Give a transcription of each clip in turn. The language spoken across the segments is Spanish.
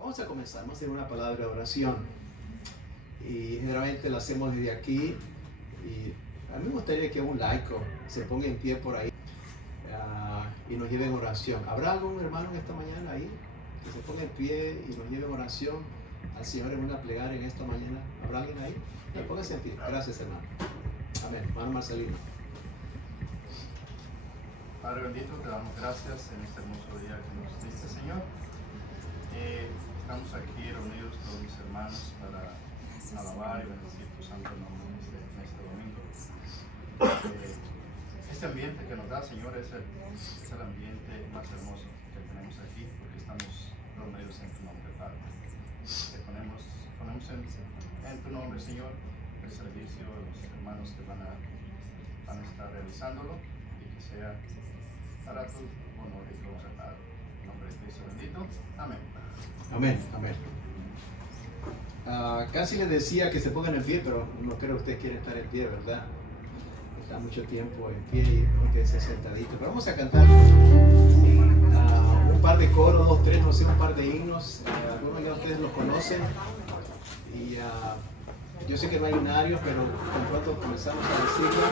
Vamos a comenzar, vamos a hacer una palabra de oración. Y generalmente la hacemos desde aquí. Y a mí me gustaría que un laico se ponga en pie por ahí y nos lleve en oración. ¿Habrá algún hermano en esta mañana ahí que se ponga en pie y nos lleve en oración al Señor en una plegaria en esta mañana? ¿Habrá alguien ahí? Póngase en pie. Gracias, hermano. Amén. Hermano Marcelino. Padre bendito, te damos gracias en este hermoso día que nos diste, Señor. Estamos aquí reunidos todos mis hermanos para alabar y bendecir tu santo nombre en este domingo. Este ambiente que nos da, Señor, es el ambiente más hermoso que tenemos aquí, porque estamos reunidos en tu nombre, Padre. Te ponemos en tu nombre, Señor, el servicio de los hermanos que van a estar realizándolo, y que sea para tu honor y gloria, Padre. En nombre de Cristo bendito. Amén. Amén, amén. Casi les decía que se pongan en pie, pero no creo que ustedes quieren estar en pie, ¿verdad? Está mucho tiempo en pie y no que ser sentadito. Pero vamos a cantar un par de coros, 2, 3, no sé, un par de himnos. Algunos de ustedes los conocen. Y yo sé que no hay unarios, pero tan pronto comenzamos a decirlo.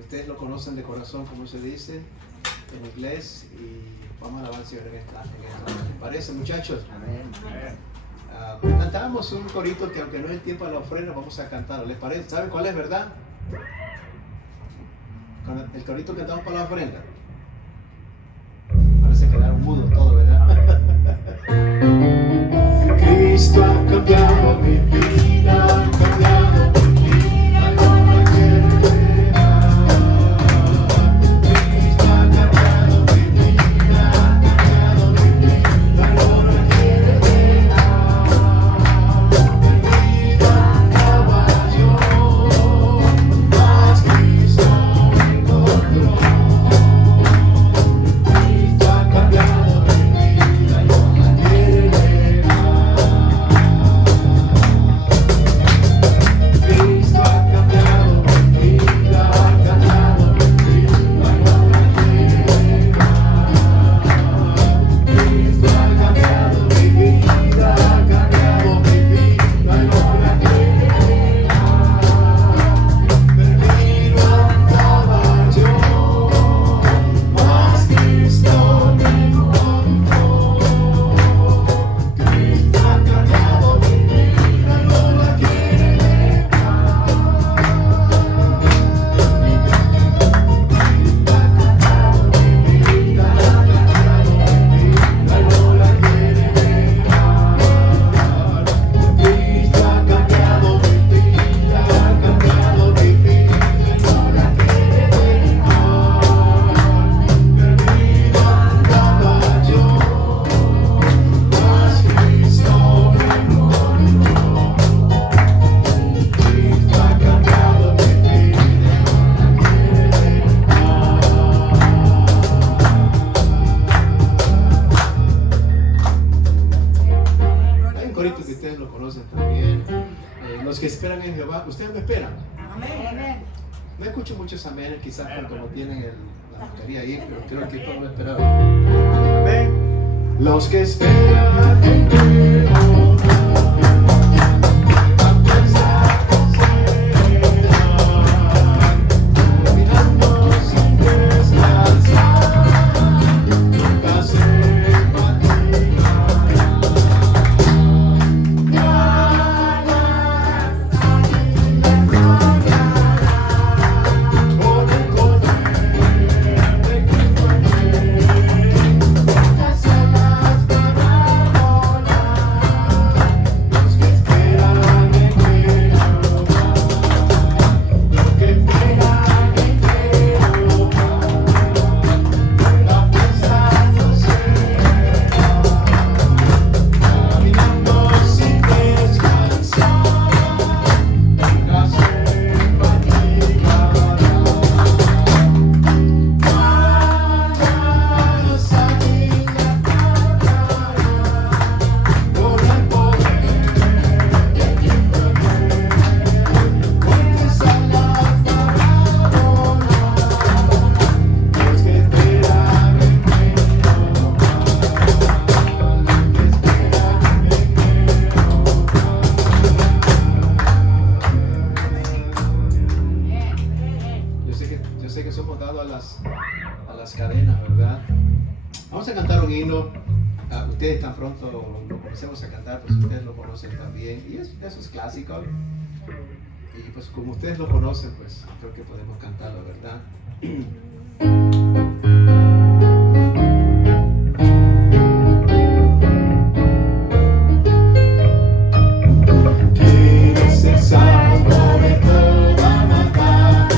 Ustedes lo conocen de corazón, como se dice en inglés. Y vamos a alabar al Señor en esta noche. ¿Les parece, muchachos? Amén. Cantábamos un corito que, aunque no es el tiempo de la ofrenda, vamos a cantarlo. ¿Les parece? ¿Saben cuál es, verdad? Con el corito que cantamos para la ofrenda. Parece que quedaron mudos todos, ¿verdad? Cristo ha cambiado mi vida, ha cambiado mi vida, no me quiere dejar. Cristo ha cambiado mi vida, ha cambiado mi vida, no me quiere dejar. Mi vida andaba yo, mas Cristo me encontró. Cristo ha cambiado mi vida, no me quiere dejar. Cristo ha cambiado mi vida, ha cambiado mi vida, no me quiere dejar. Cristo ha cambiado mi vida, ha cambiado mi vida, no me quiere dejar. Perdido andaba yo, mas Cristo me encontró. Cristo ha cambiado mi vida, no la quiere dejar. Cristo ha cambiado mi vida, ha cambiado mi vida, no la quiere dejar. Cristo ha cambiado mi vida, ha cambiado mi vida, no la quiere dejar. Perdido andaba yo, mas Cristo me encontró. Cristo ha cambiado mi vida, no la quiere dejar. Hay un corito que ustedes lo conocen también. Los que esperan en Jehová, ¿ustedes me esperan? Amén. No escucho muchos amenes, quizás por como tienen la mascarilla ahí, pero creo que todos me esperaban. Amén. Los que esperan en Jehová, a pesar de ser, caminando sin descansar, nunca se fatigarán. Con el poder de Cristo en él, las alas para volar. sé que somos dados a las cadenas, ¿verdad? Vamos a cantar un himno. Ustedes tan pronto lo comencemos a cantar, pues ustedes lo conocen también. Y eso es clásico. Y pues como ustedes lo conocen, pues creo que podemos cantarlo, ¿verdad? Quieres ser salvo de toda maldad,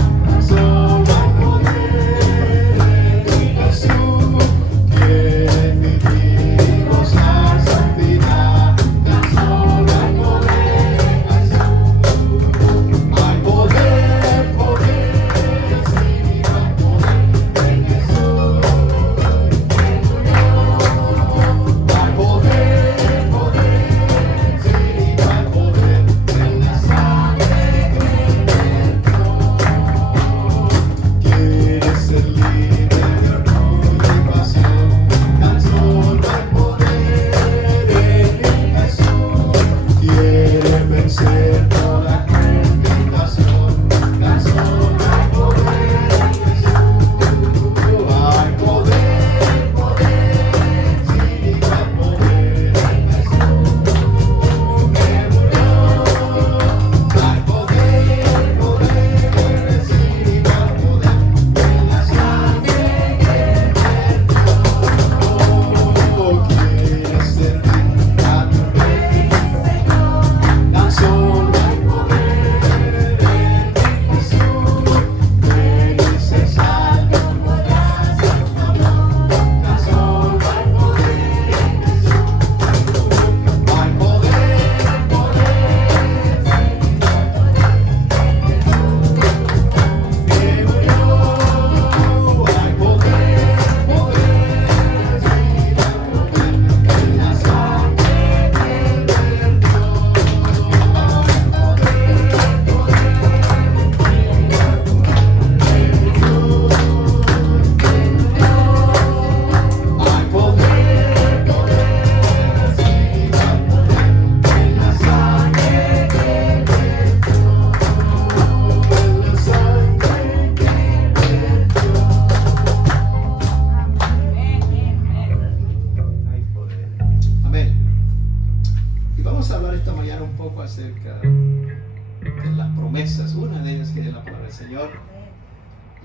solo hay poder en Jesús. Quieres vivir y gozar santidad, tan solo hay poder en Jesús. Hay poder, poder, sin igual poder en Jesús. Hay poder, poder, sin igual poder en la sangre que perdió. Quieres ser libre de orgullo y pasión, tan solo hay poder en Jesús. Quieres vencer toda tentación, tan solo hay poder en Jesús. Hay poder, poder, sin igual poder en Jesús que murió. Hay poder, poder, sin igual poder en la sangre que perdió. Quieres servir a tu Rey, tan solo hay poder en Jesús. Quieres ser salvo, podrás ser tu amor, tan solo hay poder en Jesús. Hay poder, poder, sin igual que murió. Hay poder, poder, sin igual poder en la sangre que hay poder, poder, sin igual poder en la sangre que hay poder. Amén. Y vamos a hablar esta mañana un poco acerca de las promesas. Una de ellas que es la palabra del Señor.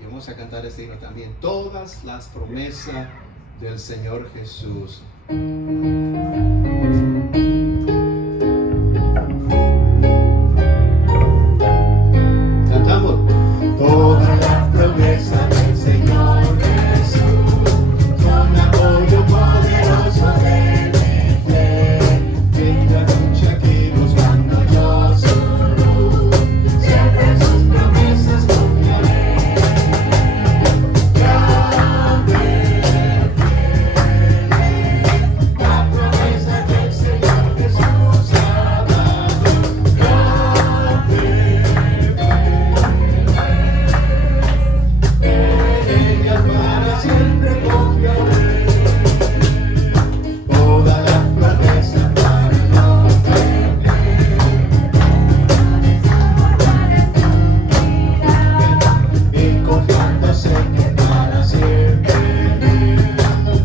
Y vamos a cantar este himno también. Todas las promesas del Señor Jesús. Cantamos. Todas las promesas del Señor Jesús son apoyo poderoso de mi fe. Mientras lucha aquí buscando yo su luz, siempre en sus promesas confiaré. Grande, fiel, la promesa que el Señor Jesús ha dado. Grande, en ella para siempre confiaré. Todas las promesas para no temer, y confiando sé que para siempre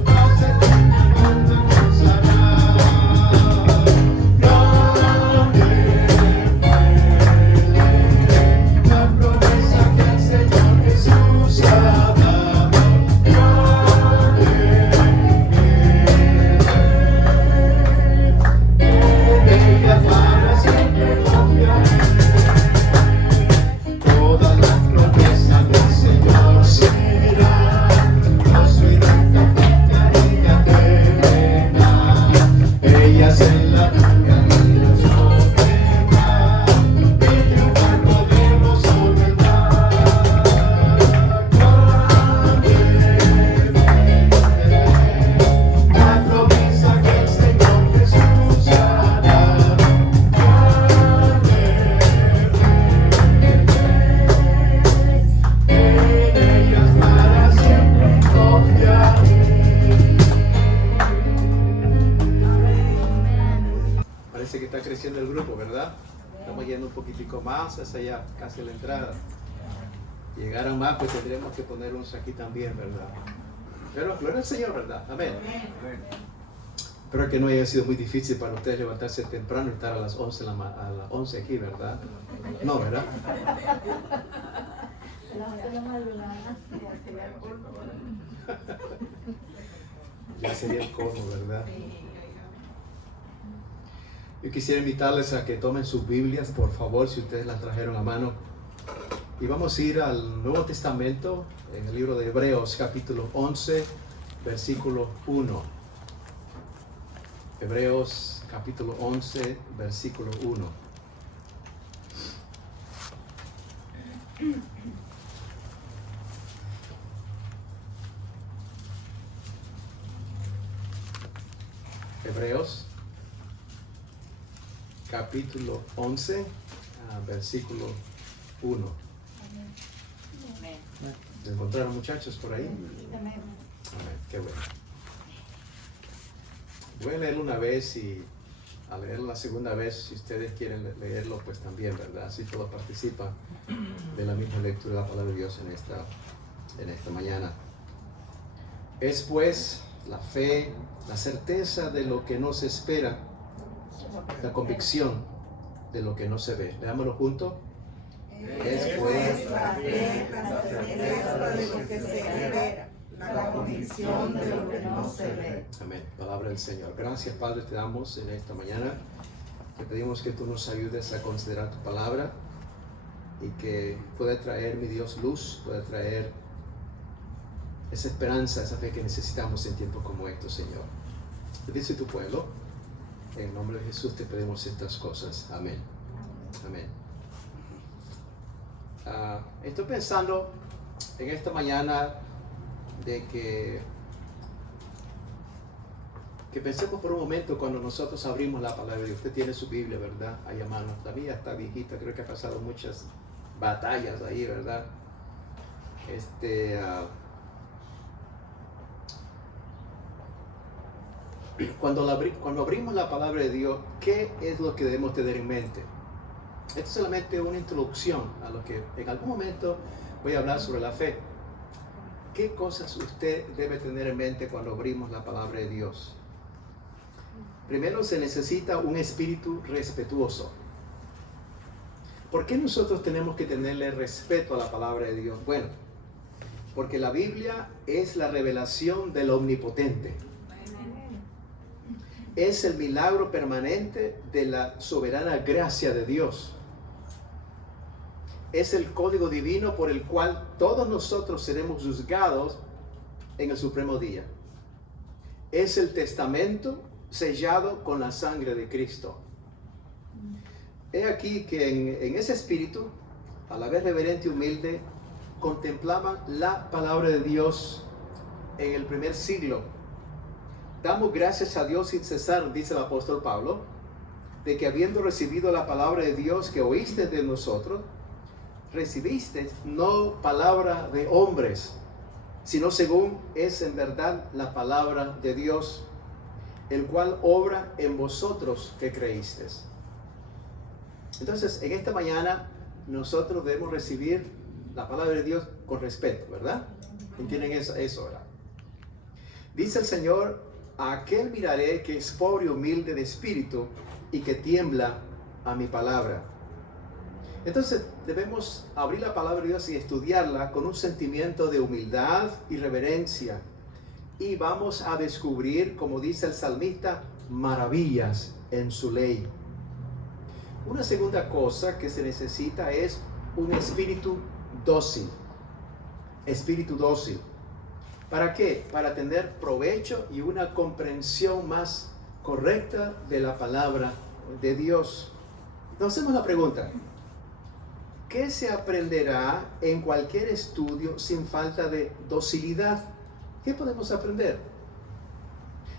paz eternamente gozará. Grande fue la promesa que el Señor Jesús ha dado. Grande en ella para siempre confiaré. Todas las promesas del Señor serán, no soy recta niña terrena. Ellas en la vida y los sobrevivirán, y triunfar podemos solventar. La promesa que el Señor Jesús ha dado. En ellas para siempre confiaré. Parece que está creciendo el grupo, ¿verdad? Estamos yendo un poquitico más hacia allá, casi la entrada. llegaran más, pues tendríamos que poner unos aquí también, ¿verdad? Pero gloria al Señor, ¿verdad? Amén. Espero que no haya sido muy difícil para ustedes levantarse temprano y estar a las 11, a las 11 aquí, ¿verdad? No, ¿verdad? Ya sería el colmo, ¿verdad? Yo quisiera invitarles a que tomen sus Biblias, por favor, si ustedes las trajeron a mano. Y vamos a ir al Nuevo Testamento, en el libro de Hebreos, capítulo 11, versículo 1. Hebreos, capítulo 11, versículo 1. Hebreos, capítulo 11, versículo 1. ¿Lo encontraron, muchachos, por ahí? Amén. Qué bueno. Voy a leerlo una vez y a leerlo la segunda vez, si ustedes quieren leerlo, pues también, ¿verdad? Así todos participan de la misma lectura de la palabra de Dios en esta mañana. Es pues la fe, la certeza de lo que no se espera, la convicción de lo que no se ve. Leámoslo juntos. Es pues la fe, la certeza de lo que se espera, la convicción de lo que no se ve. Amén. Palabra del Señor. Gracias, Padre, te damos en esta mañana. Te pedimos que tú nos ayudes a considerar tu palabra y que pueda traer, mi Dios, luz, pueda traer esa esperanza, esa fe que necesitamos en tiempos como estos, Señor. Bendice tu pueblo. En el nombre de Jesús te pedimos estas cosas. Amén. Amén. Estoy pensando en esta mañana de que pensemos por un momento cuando nosotros abrimos la palabra de Dios. Usted tiene su Biblia, ¿verdad? Ahí a mano. La mía está viejita, creo que ha pasado muchas batallas ahí, ¿verdad? Cuando abrimos la palabra de Dios, ¿qué es lo que debemos tener en mente? Esto es solamente una introducción a lo que en algún momento voy a hablar sobre la fe. ¿Qué cosas usted debe tener en mente cuando abrimos la palabra de Dios? Primero, se necesita un espíritu respetuoso. ¿Por qué nosotros tenemos que tenerle respeto a la palabra de Dios? Bueno, porque la Biblia es la revelación del Omnipotente. Es el milagro permanente de la soberana gracia de Dios. Es el código divino por el cual todos nosotros seremos juzgados en el supremo día. Es el testamento sellado con la sangre de Cristo. He aquí que en ese espíritu, a la vez reverente y humilde, contemplaban la palabra de Dios en el primer siglo. Damos gracias a Dios sin cesar, dice el apóstol Pablo, de que habiendo recibido la palabra de Dios que oíste de nosotros, recibiste no palabra de hombres, sino según es en verdad la palabra de Dios, el cual obra en vosotros que creísteis. Entonces, en esta mañana nosotros debemos recibir la palabra de Dios con respeto, ¿verdad? ¿Entienden eso, verdad? Dice el Señor: a aquel miraré que es pobre y humilde de espíritu y que tiembla a mi palabra. Entonces debemos abrir la palabra de Dios y estudiarla con un sentimiento de humildad y reverencia. Y vamos a descubrir, como dice el salmista, maravillas en su ley. Una segunda cosa que se necesita es un espíritu dócil. Espíritu dócil. ¿Para qué? Para tener provecho y una comprensión más correcta de la palabra de Dios. Nos hacemos la pregunta: ¿qué se aprenderá en cualquier estudio sin falta de docilidad? ¿Qué podemos aprender?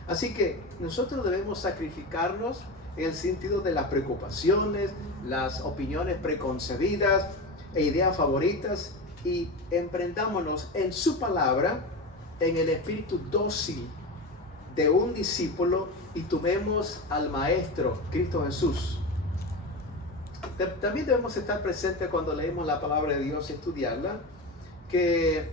Así que nosotros debemos sacrificarnos en el sentido de las preocupaciones, las opiniones preconcebidas e ideas favoritas, y emprendámonos en su palabra, en el espíritu dócil de un discípulo, y tomemos al Maestro, Cristo Jesús. También debemos estar presentes cuando leemos la palabra de Dios y estudiarla, que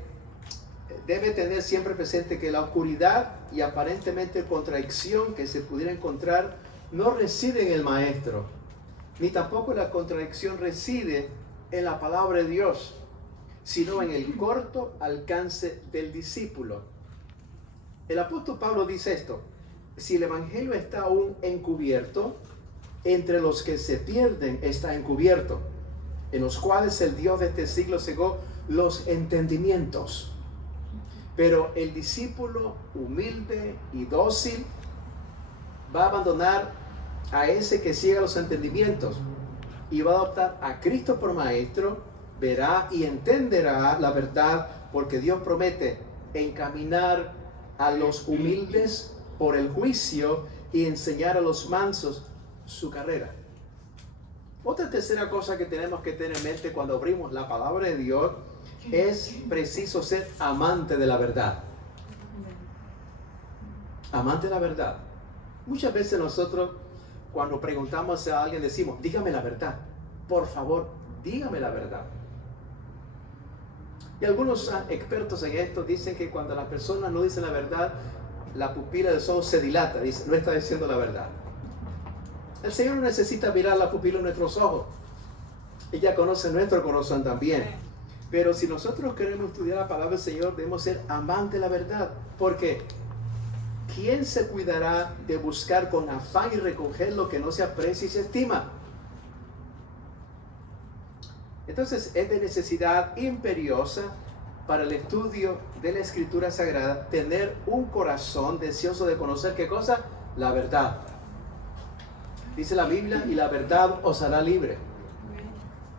debe tener siempre presente que la oscuridad y aparentemente contradicción que se pudiera encontrar no reside en el maestro, ni tampoco la contradicción reside en la palabra de Dios, sino en el corto alcance del discípulo. El apóstol Pablo dice esto: si el evangelio está aún encubierto, entre los que se pierden está encubierto, en los cuales el Dios de este siglo cegó los entendimientos. Pero el discípulo humilde y dócil va a abandonar a ese que ciega los entendimientos y va a adoptar a Cristo por maestro, verá y entenderá la verdad, porque Dios promete encaminar a los humildes por el juicio y enseñar a los mansos su carrera. Otra tercera cosa que tenemos que tener en mente cuando abrimos la palabra de Dios: es preciso ser amante de la verdad. Amante de la verdad. Muchas veces nosotros, cuando preguntamos a alguien, decimos: dígame la verdad, por favor, dígame la verdad. Y algunos expertos en esto dicen que cuando la persona no dice la verdad, la pupila del ojo se dilata, dice, no está diciendo la verdad. El Señor no necesita mirar la pupila en nuestros ojos. Ella conoce nuestro corazón también. Pero si nosotros queremos estudiar la palabra del Señor, debemos ser amantes de la verdad. Porque ¿quién se cuidará de buscar con afán y recoger lo que no se aprecia y se estima? Entonces es de necesidad imperiosa para el estudio de la Escritura Sagrada tener un corazón deseoso de conocer ¿qué cosa? La verdad. Dice la Biblia: y la verdad os hará libre.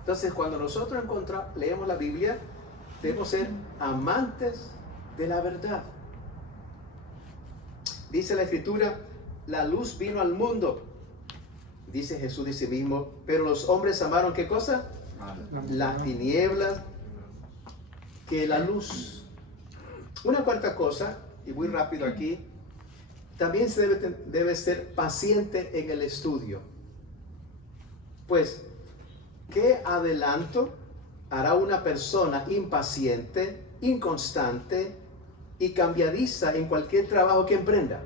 Entonces, cuando nosotros leemos la Biblia, debemos ser amantes de la verdad. Dice la Escritura: la luz vino al mundo. Dice Jesús de sí mismo: pero los hombres amaron ¿qué cosa? Las tinieblas que la luz. Una cuarta cosa, y muy rápido aquí, también se debe ser paciente en el estudio. Pues, ¿qué adelanto hará una persona impaciente, inconstante y cambiadiza en cualquier trabajo que emprenda?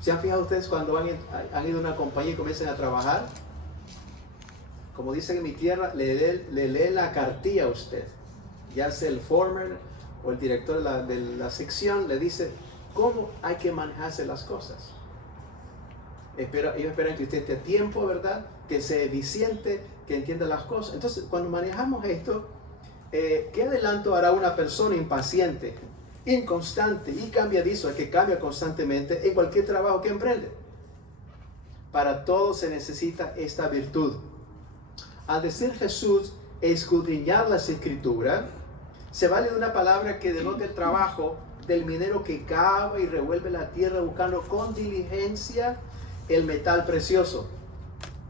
¿Se han fijado ustedes cuando han ido a una compañía y comienzan a trabajar? Como dicen en mi tierra, le lee la cartilla a usted. Ya sea el foreman o el director de la sección, le dice cómo hay que manejarse las cosas. Ellos esperan que usted esté a tiempo, ¿verdad? Que sea eficiente, que entienda las cosas. Entonces, cuando manejamos esto, ¿qué adelanto hará una persona impaciente, inconstante y cambiadizo, el que cambia constantemente en cualquier trabajo que emprende? Para todo se necesita esta virtud. Al decir Jesús, escudriñar las Escrituras, se vale de una palabra que denota el trabajo del minero que cava y revuelve la tierra buscando con diligencia el metal precioso.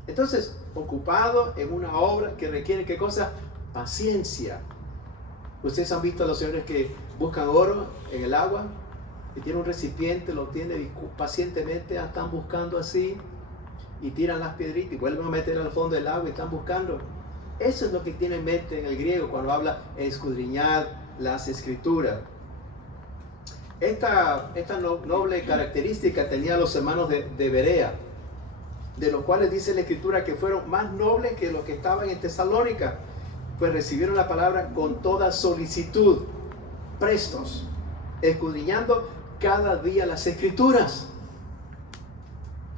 Entonces, ocupado en una obra que requiere ¿qué cosa? Paciencia. Ustedes han visto a los señores que buscan oro en el agua, que tienen un recipiente, lo tienen y pacientemente están buscando así, y tiran las piedritas y vuelven a meter al fondo del agua y están buscando. Eso es lo que tiene en mente en el griego cuando habla escudriñar las Escrituras. Esta noble característica tenía los hermanos de Berea, de los cuales dice la Escritura que fueron más nobles que los que estaban en Tesalónica, pues recibieron la palabra con toda solicitud, prestos, escudriñando cada día las Escrituras.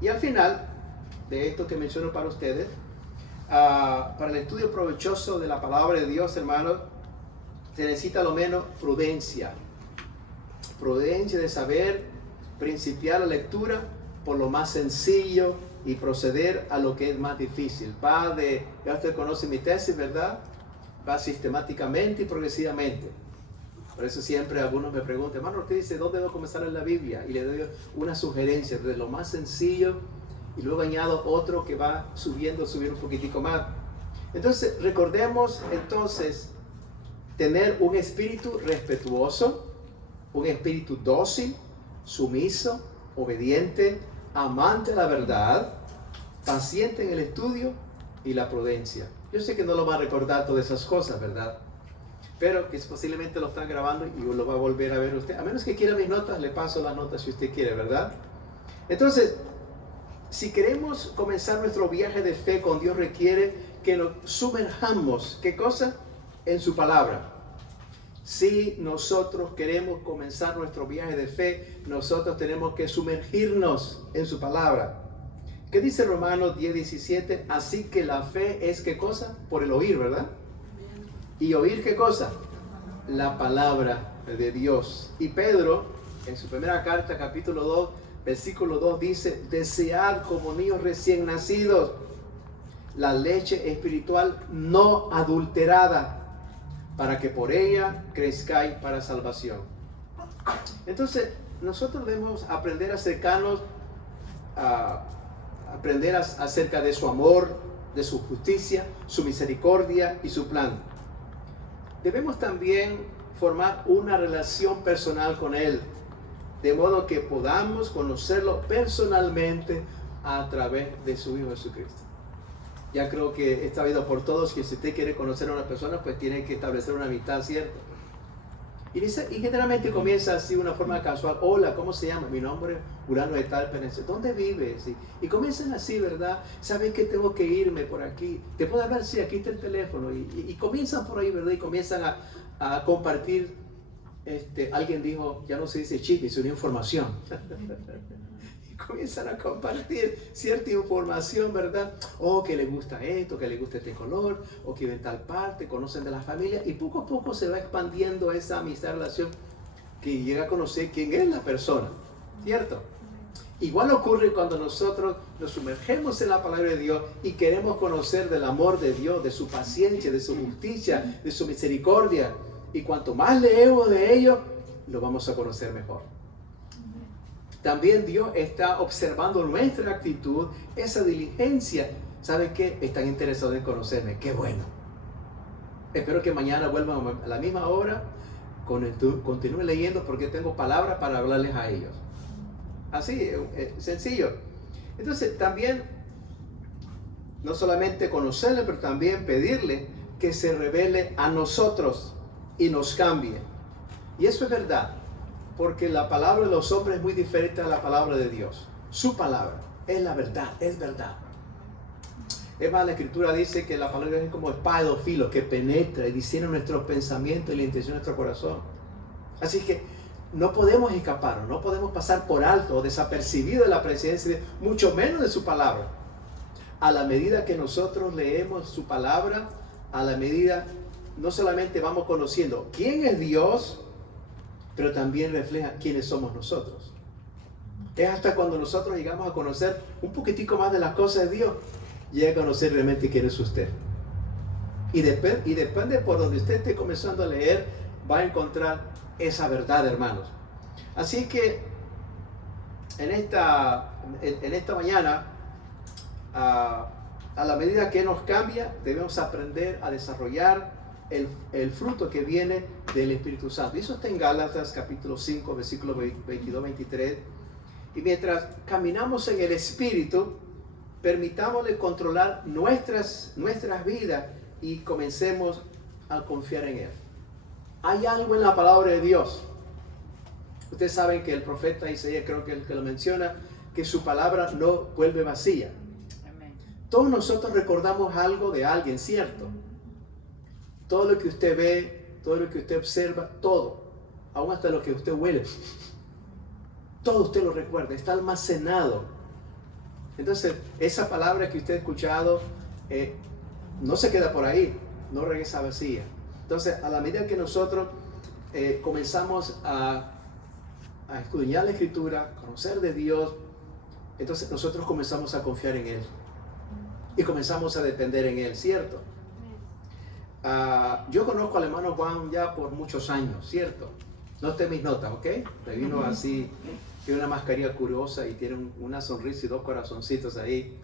Y al final de esto que menciono para ustedes, para el estudio provechoso de la palabra de Dios, hermanos, se necesita lo menos prudencia. Prudencia de saber principiar la lectura por lo más sencillo y proceder a lo que es más difícil. Ya usted conoce mi tesis, ¿verdad? Va sistemáticamente y progresivamente. Por eso siempre algunos me preguntan: hermano, usted dice, ¿dónde debo comenzar en la Biblia? Y le doy una sugerencia de lo más sencillo y luego añado otro que va subir un poquitico más. Entonces, recordemos entonces tener un espíritu respetuoso, un espíritu dócil, sumiso, obediente, amante de la verdad, paciente en el estudio y la prudencia. Yo sé que no lo va a recordar todas esas cosas, ¿verdad? Pero que posiblemente lo están grabando y lo va a volver a ver usted. A menos que quiera mis notas, le paso las notas si usted quiere, ¿verdad? Entonces, si queremos comenzar nuestro viaje de fe con Dios, requiere que nos sumerjamos, ¿qué cosa? En su palabra. Si nosotros queremos comenzar nuestro viaje de fe, nosotros tenemos que sumergirnos en su palabra. ¿Qué dice Romanos 10:17? Así que la fe es, ¿qué cosa? Por el oír, ¿verdad? ¿Y oír qué cosa? La palabra de Dios. Y Pedro, en su primera carta, capítulo 2, versículo 2, dice: desead como niños recién nacidos la leche espiritual no adulterada, para que por ella crezcáis para salvación. Entonces, nosotros debemos aprender a acercarnos aprender acerca de su amor, de su justicia, su misericordia y su plan. Debemos también formar una relación personal con Él, de modo que podamos conocerlo personalmente a través de su Hijo Jesucristo. Ya creo que está habido por todos que si usted quiere conocer a una persona, pues tiene que establecer una amistad, ¿cierto? Y generalmente comienza así de una forma casual. Hola, ¿cómo se llama? Mi nombre es fulano de tal, ¿dónde vives? Y comienzan así, ¿verdad? ¿Sabes que tengo que irme por aquí? ¿Te puedo hablar? Sí, aquí está el teléfono. Y comienzan por ahí, ¿verdad? Y comienzan a compartir. Alguien dijo, ya no se dice chisme, sino información. Y comienzan a compartir cierta información, ¿verdad? O que le gusta esto, que le gusta este color, o que ven tal parte, conocen de la familia, y poco a poco se va expandiendo esa amistad, relación, que llega a conocer quién es la persona, ¿cierto? Igual ocurre cuando nosotros nos sumergemos en la palabra de Dios y queremos conocer del amor de Dios, de su paciencia, de su justicia, de su misericordia. Y cuanto más leemos de ello, lo vamos a conocer mejor. También Dios está observando nuestra actitud, esa diligencia. ¿Saben qué? Están interesados en conocerme. ¡Qué bueno! Espero que mañana vuelvan a la misma hora. Continúe leyendo porque tengo palabras para hablarles a ellos. Así, sencillo. Entonces, también, no solamente conocerle, pero también pedirle que se revele a nosotros y nos cambie. Y eso es verdad, porque la palabra de los hombres es muy diferente a la palabra de Dios. Su palabra es la verdad, es verdad. Es más, la Escritura dice que la palabra de Dios es como espada de dos filos que penetra y discierne nuestros pensamientos y la intención de nuestro corazón. Así que no podemos escapar, no podemos pasar por alto o desapercibido de la presencia de Dios, mucho menos de su palabra. A la medida que nosotros leemos su palabra, a la medida no solamente vamos conociendo quién es Dios, pero también refleja quiénes somos nosotros. Es hasta cuando nosotros llegamos a conocer un poquitico más de las cosas de Dios, llega a conocer realmente quién es usted. Y depende por donde usted esté comenzando a leer, va a encontrar esa verdad, hermanos. Así que en esta mañana, a la medida que nos cambia, debemos aprender a desarrollar el fruto que viene del Espíritu Santo. Y eso está en Gálatas capítulo 5, versículos 22-23. Y mientras caminamos en el Espíritu, permitámosle controlar nuestras vidas y comencemos a confiar en Él. Hay algo en la palabra de Dios. Ustedes saben que el profeta Isaías, creo que es el que lo menciona, que su palabra no vuelve vacía. Amén. Todos nosotros recordamos algo de alguien, ¿cierto? Todo lo que usted ve, todo lo que usted observa, todo, aún hasta lo que usted huele, todo usted lo recuerda, está almacenado. Entonces, esa palabra que usted ha escuchado no se queda por ahí, no regresa vacía. Entonces, a la medida que nosotros comenzamos a escudriñar la Escritura, conocer de Dios, entonces nosotros comenzamos a confiar en Él y comenzamos a depender en Él, ¿cierto? Yo conozco al hermano Juan ya por muchos años, ¿cierto? Note mis notas, ¿ok? Me vino así, tiene una mascarilla curiosa y tiene una sonrisa y dos corazoncitos ahí.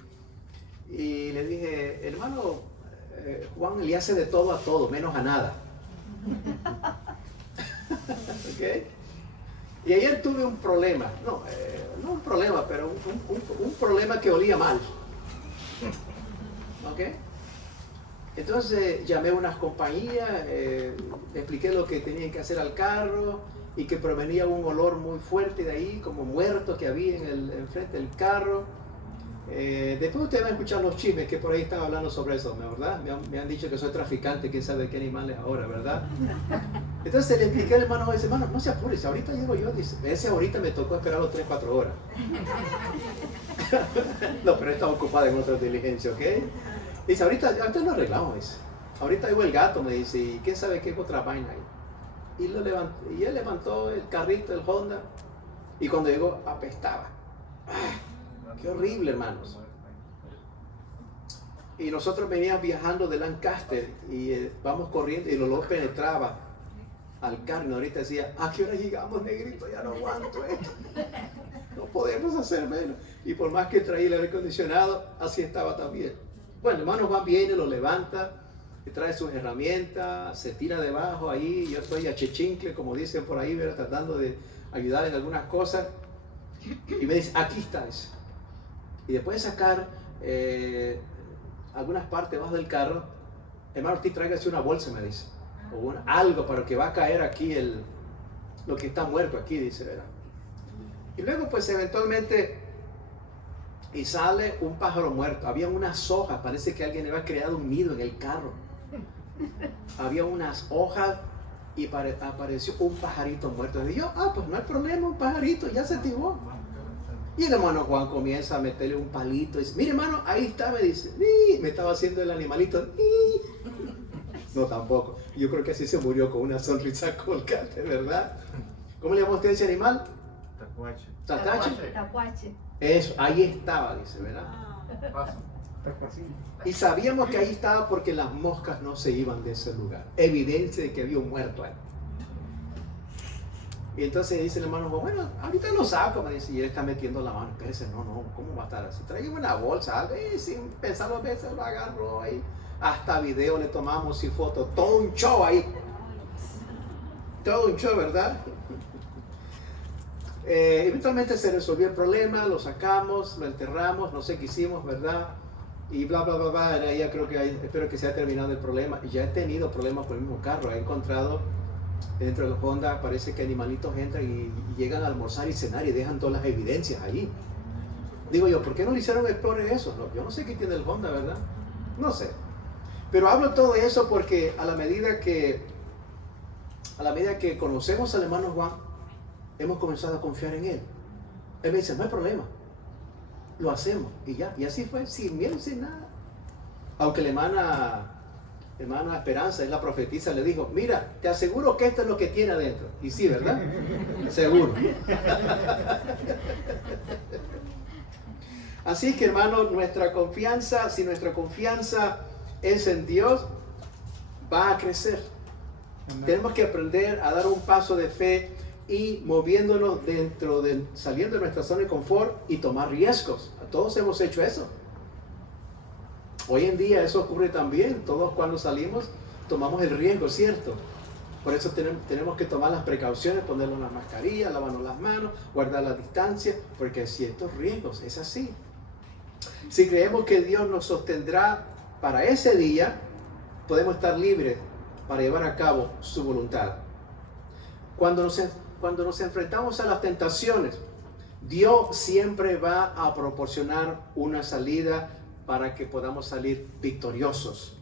Y le dije, hermano, Juan le hace de todo a todo, menos a nada. ¿Ok? Y ayer tuve un problema, no un problema, pero un problema que olía mal. ¿Ok? Entonces llamé a unas compañías, le expliqué lo que tenían que hacer al carro y que provenía un olor muy fuerte de ahí, como muerto que había enfrente del carro. Después ustedes van a escuchar los chismes que por ahí están hablando sobre eso, ¿verdad? Me han dicho que soy traficante, quién sabe qué animales ahora, ¿verdad? Entonces le expliqué al hermano, dice, hermano, no se apure, ahorita llego yo, dice, ese ahorita me tocó esperarlo 3-4 horas. No, pero estaba ocupado en otra diligencia, ¿ok? Dice, ahorita lo arreglamos, dice. Ahorita llegó el gato, me dice, y quién sabe qué otra vaina hay. Y él levantó el carrito, el Honda, y cuando llegó apestaba. ¡Ah! ¡Qué horrible, hermanos! Y nosotros veníamos viajando de Lancaster y vamos corriendo y el olor penetraba al carro. Y ahorita decía, ¿a qué hora llegamos, negrito? Ya no aguanto esto. No podemos hacer menos. Y por más que traía el aire acondicionado, así estaba también. Bueno, hermano Juan viene, lo levanta, le trae sus herramientas, se tira debajo ahí. Yo estoy a chechincle, como dicen por ahí, ¿verdad? Tratando de ayudar en algunas cosas. Y me dice, aquí está eso. Y después de sacar algunas partes debajo del carro, hermano, usted tráigase una bolsa, me dice. O algo para que va a caer aquí lo que está muerto aquí, dice, ¿verdad? Y luego pues eventualmente y sale un pájaro muerto. Había unas hojas, parece que alguien había creado un nido en el carro. Había unas hojas y apareció un pajarito muerto. Y yo, pues no hay problema, un pajarito, ya se activó. Y el hermano Juan comienza a meterle un palito y dice, mire hermano, ahí está, me dice. Me estaba haciendo el animalito. No, tampoco. Yo creo que así se murió con una sonrisa colgante, ¿verdad? ¿Cómo le llama usted ese animal? Tacuache. ¿Tatache? Tacuache. Eso, ahí estaba, dice, ¿verdad? Y sabíamos que ahí estaba porque las moscas no se iban de ese lugar. Evidencia de que había un muerto ahí. Y entonces dice el hermano, bueno, ahorita lo saco, me dice, y él está metiendo la mano. Espérese, no, ¿cómo va a estar así? Trae una bolsa, algo, y sin pensar 2 veces lo agarró ahí. Hasta video le tomamos y fotos, todo un show ahí. Todo un show, ¿verdad? Eventualmente se resolvió el problema, lo sacamos, lo enterramos, no sé qué hicimos, ¿verdad? Y bla, bla, bla, bla, ya creo que espero que se haya terminado el problema. Y ya he tenido problemas con el mismo carro, he encontrado dentro de los Honda, parece que animalitos entran y llegan a almorzar y cenar y dejan todas las evidencias allí. Digo yo, ¿por qué no le hicieron Explorer eso? No, yo no sé qué tiene el Honda, ¿verdad? No sé. Pero hablo todo eso porque a la medida que conocemos al hermano Juan, hemos comenzado a confiar en él. Él me dice, no hay problema, lo hacemos y ya. Y así fue, sin miedo, sin nada. Aunque la hermana Esperanza, es la profetisa, le dijo, mira, te aseguro que esto es lo que tiene adentro. Y sí, ¿verdad? Seguro. Así que, hermano, si nuestra confianza es en Dios, va a crecer. Amén. Tenemos que aprender a dar un paso de fe y moviéndonos saliendo de nuestra zona de confort y tomar riesgos. Todos hemos hecho eso. Hoy en día eso ocurre también. Todos cuando salimos tomamos el riesgo, ¿cierto? Por eso tenemos que tomar las precauciones, ponernos una mascarilla, lavarnos las manos, guardar la distancia, porque hay ciertos riesgos, es así. Si creemos que Dios nos sostendrá para ese día, podemos estar libres para llevar a cabo su voluntad. Cuando nos enfrentamos a las tentaciones, Dios siempre va a proporcionar una salida para que podamos salir victoriosos.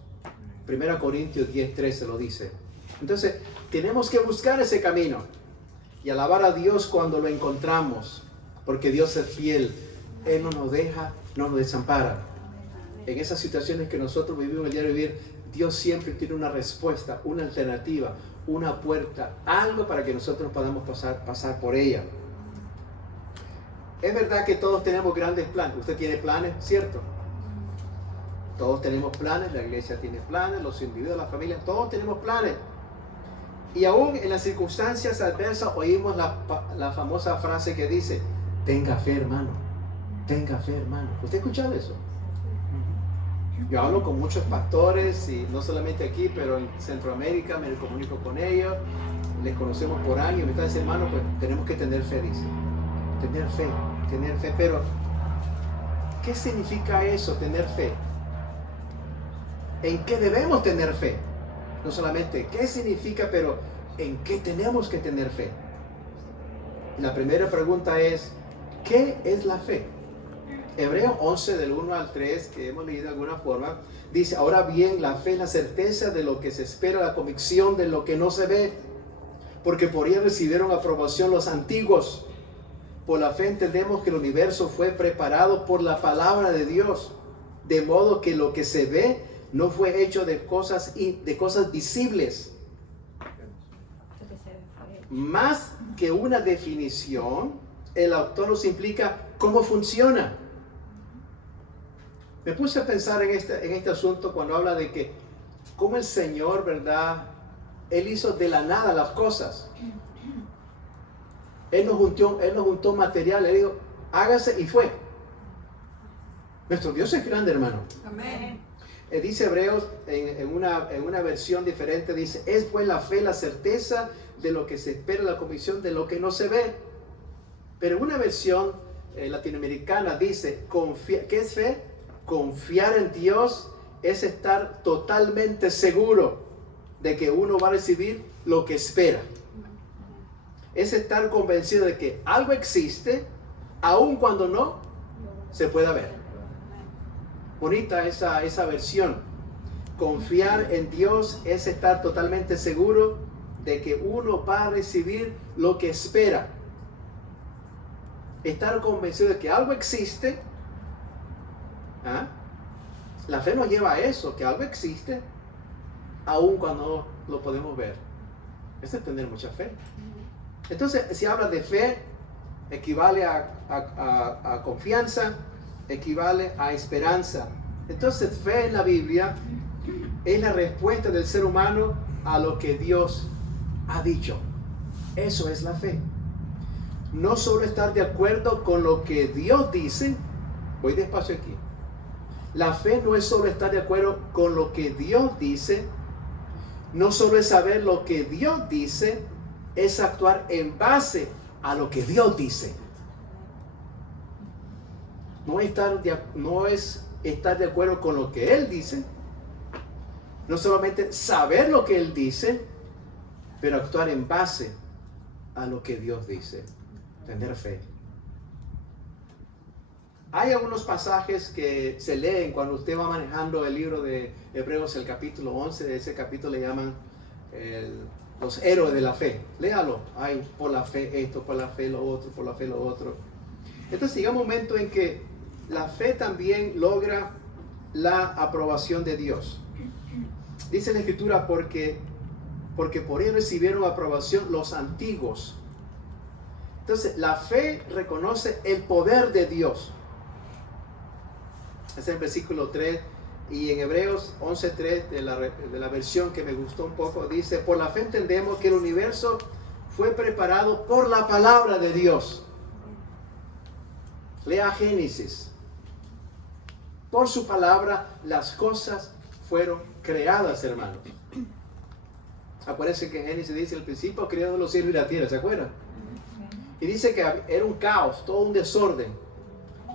1 Corintios 10:13 lo dice. Entonces, tenemos que buscar ese camino y alabar a Dios cuando lo encontramos, porque Dios es fiel. Él no nos deja, no nos desampara. En esas situaciones que nosotros vivimos el día de vivir, Dios siempre tiene una respuesta, una alternativa, una puerta, algo para que nosotros podamos pasar por ella. Es verdad que todos tenemos grandes planes. Usted tiene planes, ¿cierto? Todos tenemos planes, la iglesia tiene planes, los individuos, las familias, todos tenemos planes. Y aún en las circunstancias adversas oímos la famosa frase que dice, tenga fe, hermano, tenga fe, hermano. ¿Usted ha escuchado eso? Yo hablo con muchos pastores, y no solamente aquí, pero en Centroamérica me comunico con ellos, les conocemos por años, me están diciendo, hermano, pues tenemos que tener fe, dice. Tener fe, pero ¿qué significa eso, tener fe? en qué debemos tener fe. No solamente qué significa, pero en qué tenemos que tener fe. La primera pregunta es, ¿qué es la fe? Hebreos 11 del 1 al 3, que hemos leído de alguna forma, dice, ahora bien, la fe es la certeza de lo que se espera, la convicción de lo que no se ve, porque por ella recibieron aprobación los antiguos. Por la fe entendemos que el universo fue preparado por la palabra de Dios, de modo que lo que se ve no fue hecho de cosas visibles. Más que una definición, el autor nos implica cómo funciona. Me puse a pensar en este asunto cuando habla de que cómo el Señor, ¿verdad? Él hizo de la nada las cosas. Él nos juntó material, Él dijo, hágase, y fue. Nuestro Dios es grande, hermano. Amén. Dice Hebreos en una versión diferente, dice, es pues la fe la certeza de lo que se espera, la convicción de lo que no se ve. Pero en una versión latinoamericana dice, ¿qué es fe? Confiar en Dios es estar totalmente seguro de que uno va a recibir lo que espera. Es estar convencido de que algo existe, aun cuando no se pueda ver. Bonita esa versión. Confiar en Dios es estar totalmente seguro de que uno va a recibir lo que espera. Estar convencido de que algo existe. ¿Ah? La fe nos lleva a eso, que algo existe, aun cuando no lo podemos ver. Eso es tener mucha fe. Entonces, si habla de fe, equivale a confianza, equivale a esperanza. Entonces, fe en la Biblia es la respuesta del ser humano a lo que Dios ha dicho. Eso es la fe. No solo estar de acuerdo con lo que Dios dice. Voy despacio aquí. La fe no es solo estar de acuerdo con lo que Dios dice. No solo es saber lo que Dios dice, es actuar en base a lo que Dios dice. No es estar de acuerdo con lo que Él dice. No solamente saber lo que Él dice, pero actuar en base a lo que Dios dice. Tener fe. Hay algunos pasajes que se leen cuando usted va manejando el libro de Hebreos, el capítulo 11. De ese capítulo le llaman los héroes de la fe. Léalo. Hay por la fe esto, por la fe lo otro, por la fe lo otro. Entonces llega un momento en que la fe también logra la aprobación de Dios. Dice la Escritura, porque por él recibieron aprobación los antiguos. Entonces la fe reconoce el poder de Dios. Es el versículo 3, y en Hebreos 11:3 de la versión que me gustó un poco, dice, por la fe entendemos que el universo fue preparado por la palabra de Dios. Lea Génesis. Por su palabra las cosas fueron creadas, hermanos. Acuérdense que en Génesis dice, al principio creó los cielos y la tierra, ¿se acuerdan? Y dice que era un caos, todo un desorden.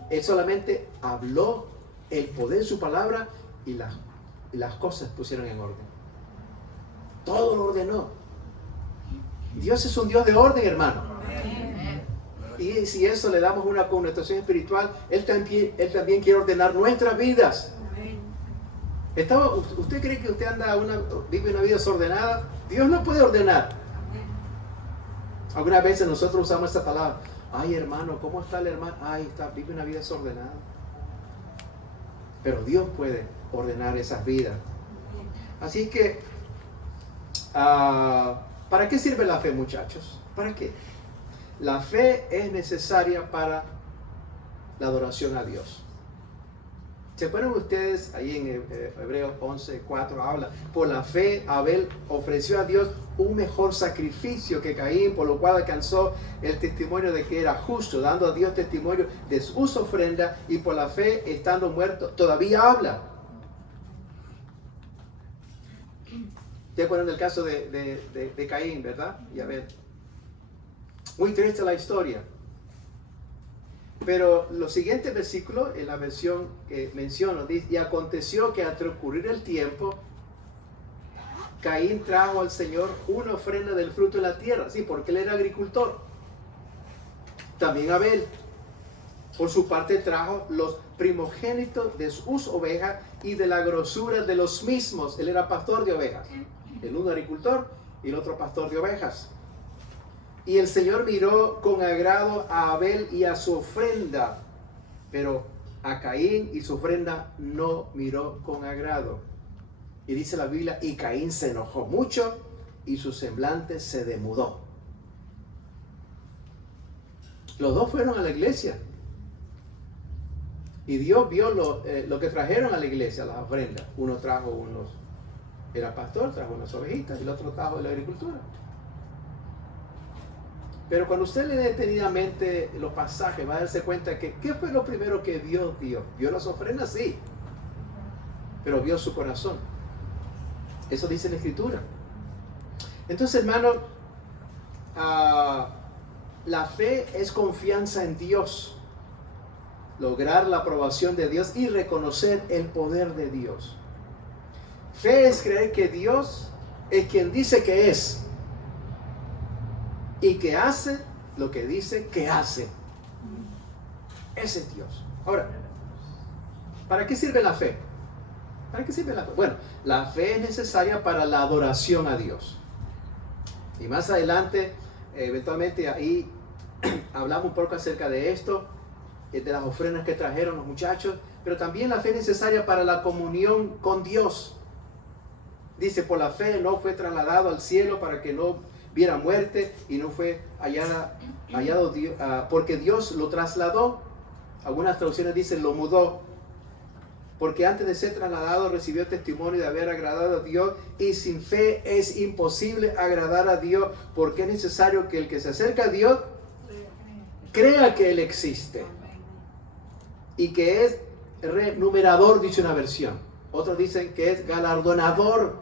Él solamente habló el poder de su palabra y las cosas pusieron en orden. Todo lo ordenó. Dios es un Dios de orden, hermano. Y si eso le damos una connotación espiritual, Él también quiere ordenar nuestras vidas. ¿Usted cree que usted vive una vida desordenada? Dios no puede ordenar. Algunas veces nosotros usamos esta palabra. Ay, hermano, ¿cómo está el hermano? Ay, vive una vida desordenada. Pero Dios puede ordenar esas vidas. Así que, ¿para qué sirve la fe, muchachos? ¿Para qué? La fe es necesaria para la adoración a Dios. ¿Se acuerdan ustedes ahí en Hebreos 11:4 habla? Por la fe Abel ofreció a Dios un mejor sacrificio que Caín, por lo cual alcanzó el testimonio de que era justo, dando a Dios testimonio de su ofrenda, y por la fe, estando muerto, todavía habla. ¿Se acuerdan del caso de Caín, verdad? Y Abel. Muy triste la historia. Pero los siguientes versículos, en la versión que menciono, dice: y aconteció que al transcurrir el tiempo, Caín trajo al Señor una ofrenda del fruto de la tierra. Sí, porque él era agricultor. También Abel, por su parte, trajo los primogénitos de sus ovejas y de la grosura de los mismos. Él era pastor de ovejas. El uno agricultor y el otro pastor de ovejas. Y el Señor miró con agrado a Abel y a su ofrenda, pero a Caín y su ofrenda no miró con agrado. Y dice la Biblia: y Caín se enojó mucho y su semblante se demudó. Los dos fueron a la iglesia. Y Dios vio lo que trajeron a la iglesia, las ofrendas. Uno trajo era pastor, trajo unas ovejitas, y el otro trajo de la agricultura. Pero cuando usted lee detenidamente los pasajes, va a darse cuenta que ¿qué fue lo primero que Dios dio? ¿Vio las ofrendas? Sí. Pero vio su corazón. Eso dice la Escritura. Entonces, hermano, la fe es confianza en Dios. Lograr la aprobación de Dios y reconocer el poder de Dios. Fe es creer que Dios es quien dice que es. Y que hace lo que dice que hace. Ese es Dios. Ahora, ¿para qué sirve la fe? ¿Para qué sirve la fe? Bueno, la fe es necesaria para la adoración a Dios. Y más adelante, eventualmente ahí hablamos un poco acerca de esto, de las ofrendas que trajeron los muchachos, pero también la fe es necesaria para la comunión con Dios. Dice: por la fe no fue trasladado al cielo para que no viera muerte, y no fue hallado Dios, porque Dios lo trasladó. Algunas traducciones dicen lo mudó, porque antes de ser trasladado recibió testimonio de haber agradado a Dios, y sin fe es imposible agradar a Dios, porque es necesario que el que se acerca a Dios crea que Él existe y que es remunerador, dice una versión. Otros dicen que es galardonador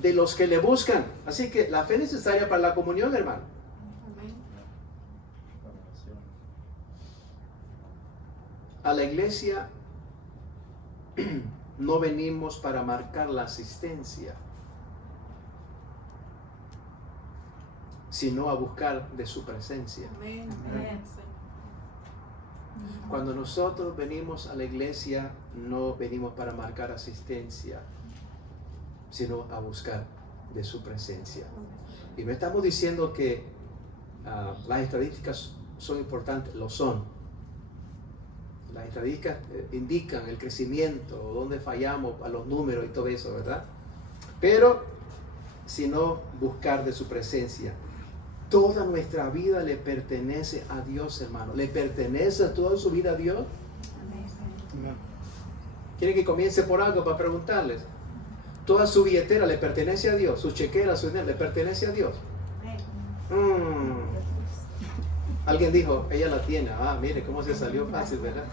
de los que le buscan. Así que la fe es necesaria para la comunión, hermano. A la iglesia no venimos para marcar la asistencia, sino a buscar de su presencia. Cuando nosotros venimos a la iglesia, no venimos para marcar asistencia, sino a buscar de su presencia. Y no estamos diciendo que las estadísticas son importantes, lo son. Las estadísticas indican el crecimiento, dónde fallamos a los números y todo eso, ¿verdad? Pero, sino buscar de su presencia. Toda nuestra vida le pertenece a Dios, hermano. ¿Le pertenece toda su vida a Dios? ¿Quieren que comience por algo para preguntarles? Toda su billetera le pertenece a Dios. Su chequera, su dinero, le pertenece a Dios. Alguien dijo: ella la tiene. Mire cómo se salió fácil, ¿verdad?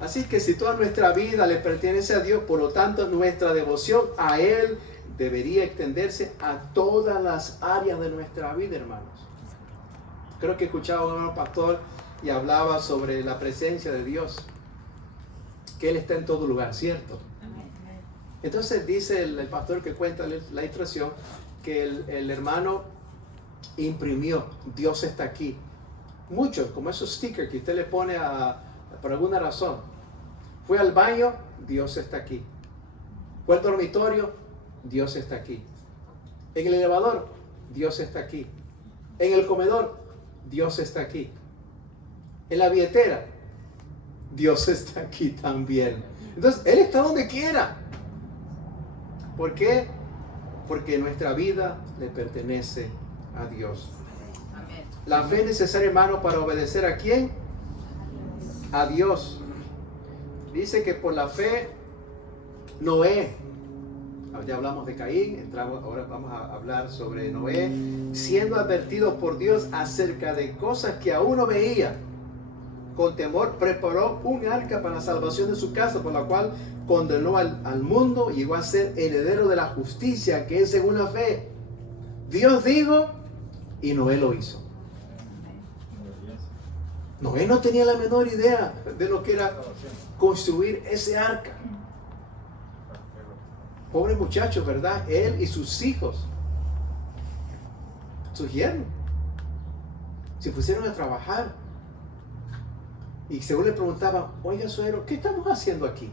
Así que si toda nuestra vida le pertenece a Dios, por lo tanto nuestra devoción a Él debería extenderse a todas las áreas de nuestra vida, hermanos. Creo que escuchaba a un pastor y hablaba sobre la presencia de Dios, que Él está en todo lugar, ¿cierto? Entonces dice el pastor que cuenta la ilustración que el hermano imprimió: Dios está aquí. Muchos, como esos stickers que usted le pone por alguna razón. Fue al baño, Dios está aquí. Fue al dormitorio, Dios está aquí. En el elevador, Dios está aquí. En el comedor, Dios está aquí. En la billetera, Dios está aquí también. Entonces, Él está donde quiera. ¿Por qué? Porque nuestra vida le pertenece a Dios. La fe es necesaria, hermano, para obedecer ¿a quién? A Dios. Dice que por la fe, Noé, ya hablamos de Caín, ahora vamos a hablar sobre Noé, siendo advertido por Dios acerca de cosas que aún no veía, con temor preparó un arca para la salvación de su casa, por la cual condenó al mundo y llegó a ser heredero de la justicia, que es según la fe. Dios dijo y Noé lo hizo. Noé no tenía la menor idea de lo que era construir ese arca. Pobre muchacho, ¿verdad? Él y sus hijos, sus yernos, se pusieron a trabajar. Y según le preguntaban, oiga, suegro, ¿qué estamos haciendo aquí?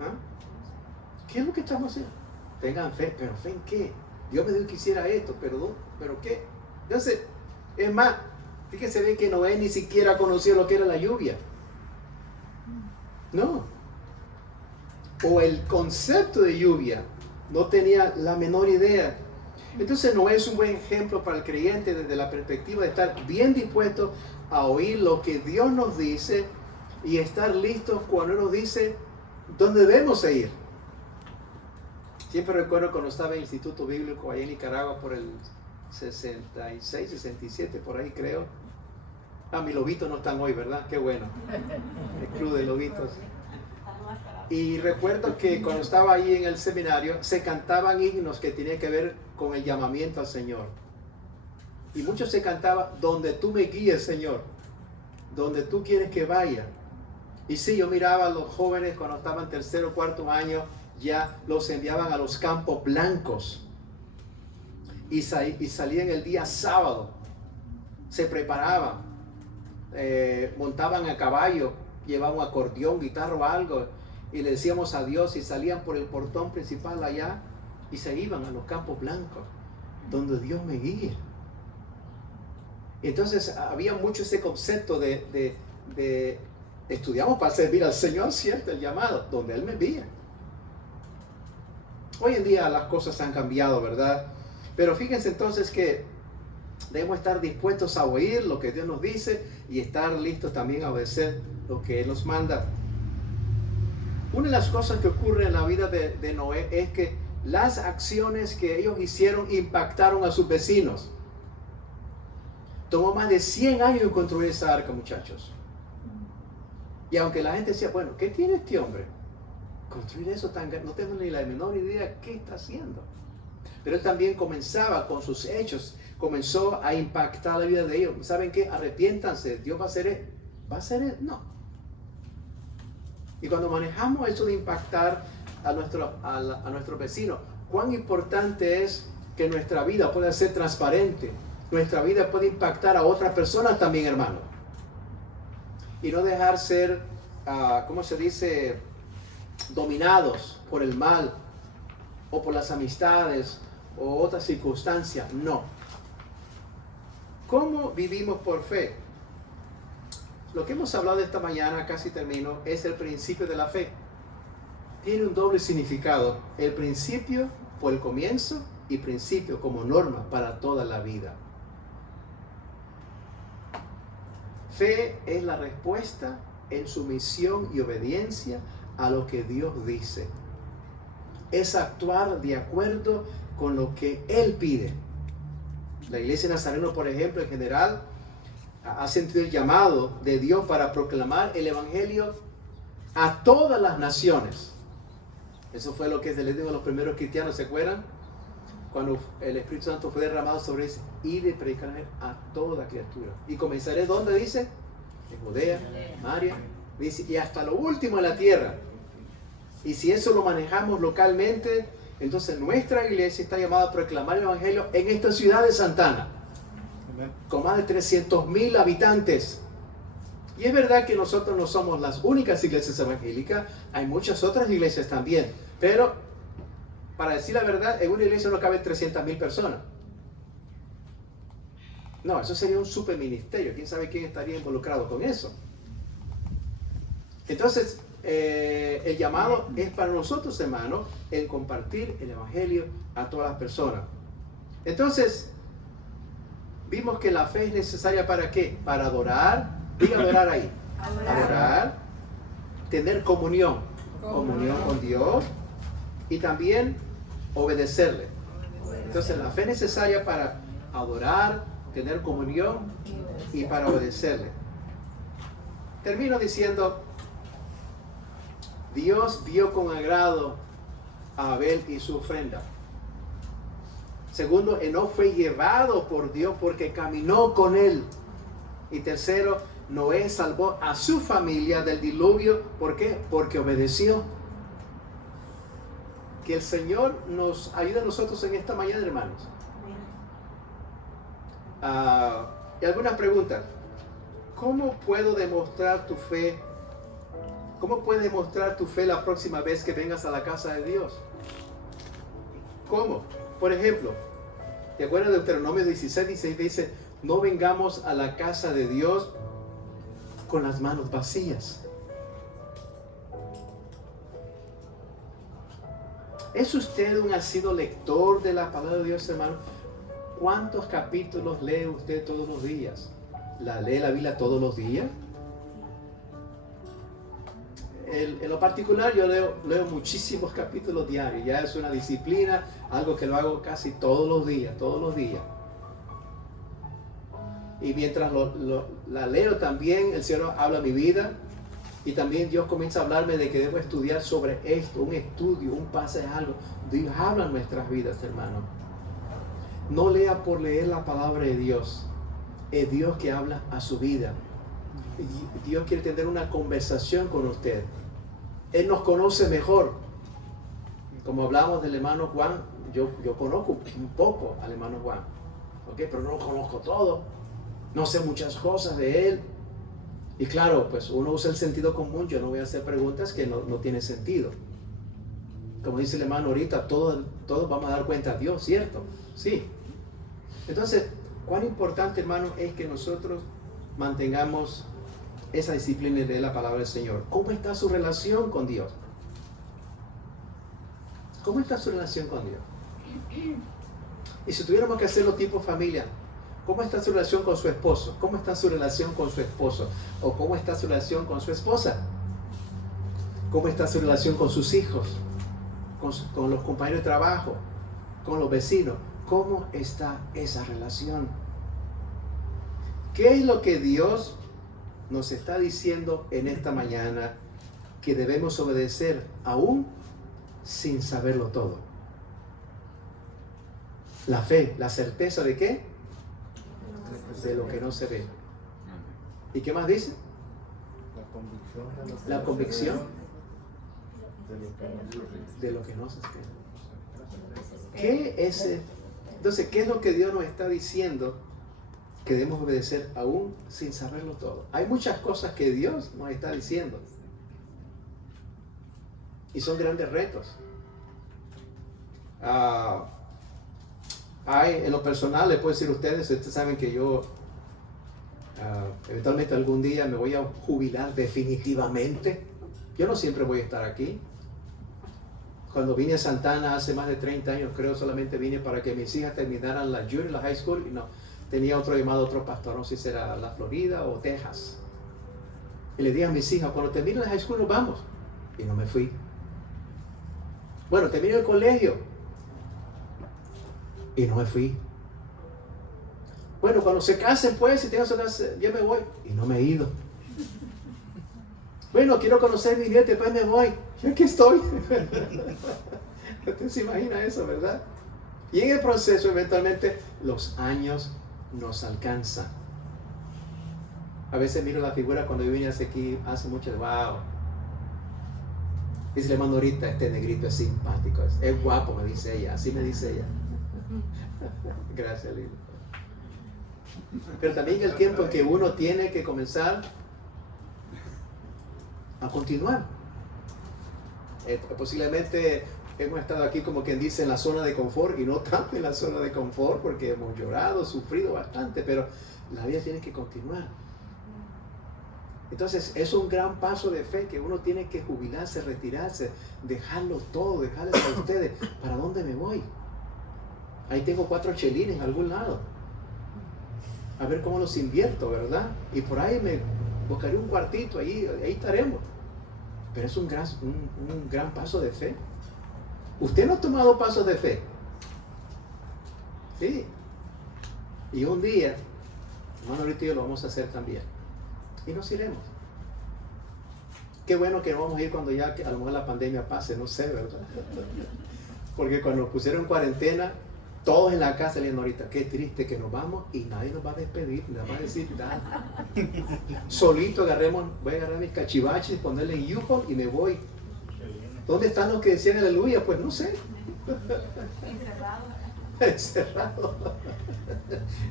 ¿Ah? ¿Qué es lo que estamos haciendo? Tengan fe, pero ¿fe en qué? Dios me dijo que hiciera esto, pero ¿qué? Entonces, es más, fíjense bien que Noé ni siquiera conocía lo que era la lluvia. No. O el concepto de lluvia, no tenía la menor idea. Entonces Noé es un buen ejemplo para el creyente desde la perspectiva de estar bien dispuesto a oír lo que Dios nos dice y estar listos cuando Él nos dice dónde debemos ir. Siempre recuerdo cuando estaba en el Instituto Bíblico allá en Nicaragua por el 66, 67, por ahí creo. Mis lobitos no están hoy, ¿verdad? Qué bueno. El club de lobitos. Y recuerdo que cuando estaba ahí en el seminario se cantaban himnos que tenían que ver con el llamamiento al Señor. Y muchos se cantaba, donde tú me guíes, Señor, donde tú quieres que vaya. Y sí, yo miraba a los jóvenes cuando estaban tercero o cuarto año, ya los enviaban a los campos blancos. Y salían el día sábado, se preparaban, montaban a caballo, llevaban un acordeón, guitarra o algo, y le decíamos adiós y salían por el portón principal allá y se iban a los campos blancos, donde Dios me guíe. Y entonces había mucho ese concepto de estudiamos para servir al Señor, cierto, el llamado, donde Él me envía. Hoy en día las cosas han cambiado, ¿verdad? Pero fíjense entonces que debemos estar dispuestos a oír lo que Dios nos dice y estar listos también a obedecer lo que Él nos manda. Una de las cosas que ocurre en la vida de Noé es que las acciones que ellos hicieron impactaron a sus vecinos. Tomó más de 100 años construir esa arca, muchachos. Y aunque la gente decía, bueno, ¿qué tiene este hombre? Construir eso tan grande, no tengo ni la menor idea qué está haciendo. Pero él también comenzaba con sus hechos, comenzó a impactar la vida de ellos. ¿Saben qué? Arrepiéntanse, Dios va a hacer él. ¿Va a hacer él? No. Y cuando manejamos eso de impactar a nuestro vecino, cuán importante es que nuestra vida pueda ser transparente, nuestra vida puede impactar a otras personas también, hermano. Y no dejar ser, ¿cómo se dice?, dominados por el mal o por las amistades o otras circunstancias. No. ¿Cómo vivimos por fe? Lo que hemos hablado esta mañana, casi termino, es el principio de la fe. Tiene un doble significado. El principio fue el comienzo y principio como norma para toda la vida. Fe es la respuesta en sumisión y obediencia a lo que Dios dice. Es actuar de acuerdo con lo que Él pide. La iglesia nazareno, por ejemplo, en general, ha sentido el llamado de Dios para proclamar el evangelio a todas las naciones. Eso fue lo que se les dijo a los primeros cristianos, ¿se acuerdan? Cuando el Espíritu Santo fue derramado sobre ellos, y de predicar a toda criatura. Y comenzaré, ¿dónde dice? En Judea, Samaria, dice, y hasta lo último de la tierra. Y si eso lo manejamos localmente, entonces nuestra iglesia está llamada a proclamar el evangelio en esta ciudad de Santana, con más de 300,000 habitantes. Y es verdad que nosotros no somos las únicas iglesias evangélicas, hay muchas otras iglesias también, pero para decir la verdad, en una iglesia no caben 300,000 personas. No, eso sería un super ministerio, quién sabe quién estaría involucrado con eso. Entonces, el llamado es para nosotros, hermanos, el compartir el evangelio a todas las personas. Entonces, vimos que la fe es necesaria ¿para qué? Para adorar, diga adorar ahí, adorar, tener comunión con Dios y también obedecerle. Entonces la fe es necesaria para adorar, tener comunión y para obedecerle. Termino diciendo, Dios vio con agrado a Abel y su ofrenda. Segundo, Enoc fue llevado por Dios porque caminó con él. Y tercero, Noé salvó a su familia del diluvio. ¿Por qué? Porque obedeció. Que el Señor nos ayude a nosotros en esta mañana, hermanos. Y algunas preguntas. ¿Cómo puedo demostrar tu fe? ¿Cómo puedes demostrar tu fe la próxima vez que vengas a la casa de Dios? ¿Cómo? Por ejemplo, ¿te acuerdas de Deuteronomio 16:16? Dice, no vengamos a la casa de Dios con las manos vacías. ¿Es usted un asiduo lector de la palabra de Dios, hermano? ¿Cuántos capítulos lee usted todos los días? ¿Lee la Biblia todos los días? En lo particular yo leo muchísimos capítulos diarios. Ya es una disciplina, algo que lo hago casi todos los días. Y mientras la leo también, el Señor habla a mi vida. Y también Dios comienza a hablarme de que debo estudiar sobre esto, un estudio, un pasaje, algo. Dios habla en nuestras vidas, hermano. No lea por leer la palabra de Dios. Es Dios que habla a su vida. Dios quiere tener una conversación con usted. Él nos conoce mejor. Como hablamos del hermano Juan, yo conozco un poco al hermano Juan, ¿okay? Pero no lo conozco todo. No sé muchas cosas de él. Y claro, pues uno usa el sentido común. Yo no voy a hacer preguntas que no tienen sentido. Como dice el hermano ahorita, todos vamos a dar cuenta a Dios, ¿cierto? Sí. Entonces, cuán importante, hermano, es que nosotros mantengamos esa disciplina de la palabra del Señor. ¿Cómo está su relación con Dios? ¿Cómo está su relación con Dios? Y si tuviéramos que hacerlo tipo familia, ¿cómo está su relación con su esposo? ¿Cómo está su relación con su esposo? ¿O cómo está su relación con su esposa? ¿Cómo está su relación con sus hijos? Con los compañeros de trabajo, con los vecinos. ¿Cómo está esa relación? ¿Qué es lo que Dios nos está diciendo en esta mañana que debemos obedecer aún sin saberlo todo? La fe, la certeza de ¿qué? De lo que no se ve. ¿Y qué más dice? La convicción de lo que no se espera. Entonces, ¿qué es lo que Dios nos está diciendo que debemos obedecer aún sin saberlo todo? Hay muchas cosas que Dios nos está diciendo y son grandes retos. En lo personal, les puedo decir a ustedes saben que yo eventualmente algún día me voy a jubilar definitivamente. Yo no siempre voy a estar aquí. Cuando vine a Santana hace más de 30 años, creo, solamente vine para que mis hijas terminaran la junior, la high school, y no, tenía otro llamado, otro pastor, no sé si era la Florida o Texas. Y le dije a mis hijas, cuando termine la high school nos vamos. Y no me fui. Bueno, terminé el colegio. Y no me fui. Bueno, cuando se casen pues, si tengo yo me voy. Y no me he ido. Bueno, quiero conocer a mi nieto, después me voy. Y aquí estoy. Usted se imagina eso, ¿verdad? Y en el proceso, eventualmente, los años nos alcanzan. A veces miro la figura cuando yo vine aquí hace mucho, wow. Dice, le mando ahorita, este negrito es simpático, es guapo, me dice ella, así me dice ella. Gracias, Lili. Pero también el tiempo en que uno tiene que comenzar a continuar. Posiblemente hemos estado aquí, como quien dice, en la zona de confort, y no tanto en la zona de confort porque hemos llorado, sufrido bastante, pero la vida tiene que continuar. Entonces es un gran paso de fe que uno tiene que jubilarse, retirarse, dejarlo todo, dejarles a ustedes. ¿Para dónde me voy? Ahí tengo 4 chelines en algún lado. A ver cómo los invierto, ¿verdad? Y por ahí me buscaré un cuartito, ahí estaremos. Pero es un gran paso de fe. ¿Usted no ha tomado pasos de fe? Sí. Y un día, hermano, ahorita yo lo vamos a hacer también. Y nos iremos. Qué bueno que vamos a ir cuando ya a lo mejor la pandemia pase, no sé, ¿verdad? Porque cuando nos pusieron en cuarentena, Todos en la casa leyendo ahorita, qué triste que nos vamos y nadie nos va a despedir, nos va a decir nada. Solito voy a agarrar mis cachivaches, ponerle en YouPorn y me voy. ¿Dónde están los que decían aleluya? Pues no sé. Encerrado.